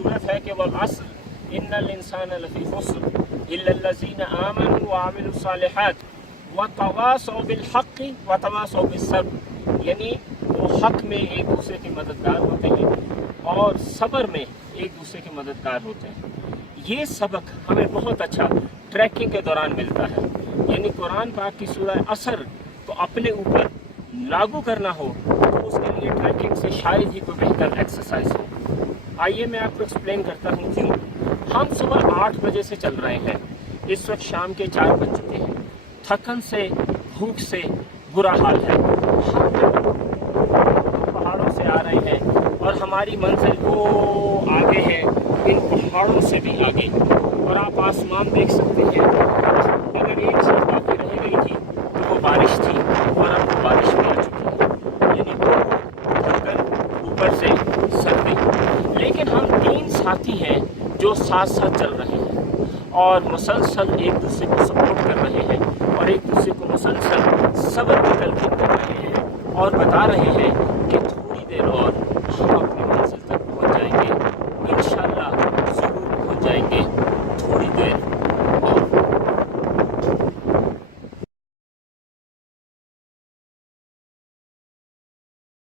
सूरत है कि वल अस्र इन्नल इंसान लफी खुस्र इल्ला लज़ीना आमनु व अमिलुस सालिहात व तवासौ बिल हक़्क़ि व तवासौ बिस सब्र, यानी वो हक में एक दूसरे के मददगार होते हैं और सब्र में एक दूसरे के मददगार होते हैं। ये सबक हमें बहुत अच्छा ट्रैकिंग के दौरान मिलता है। यानी कुरान पाक की सूरह असर को अपने ऊपर लागू करना हो तो उसके लिए ट्रैकिंग से शायद ही कोई बेहतर एक्सरसाइज हो। आइए मैं आपको एक्सप्लेन करता हूँ क्यों। हम सुबह 8 बजे से चल रहे हैं, इस वक्त शाम के 4 बज चुके हैं। थकन से, भूख से बुरा हाल है। पहाड़ों से आ रहे हैं और हमारी मंजिल वो आगे है, इन पहाड़ों से भी आगे, और आप आसमान देख सकते हैं। अगर एक चीज़ बाकी रह गई थी तो वो बारिश थी, और अब वो बारिश भी आ चुकी है। यानी थकन, ऊपर से सर्दी। लेकिन हम 3 साथी हैं जो साथ साथ चल रहे हैं और मुसलसल एक दूसरे को सपोर्ट कर रहे हैं और एक दूसरे को मुसलसल सब्र की तलकीन कर रहे हैं और बता रहे हैं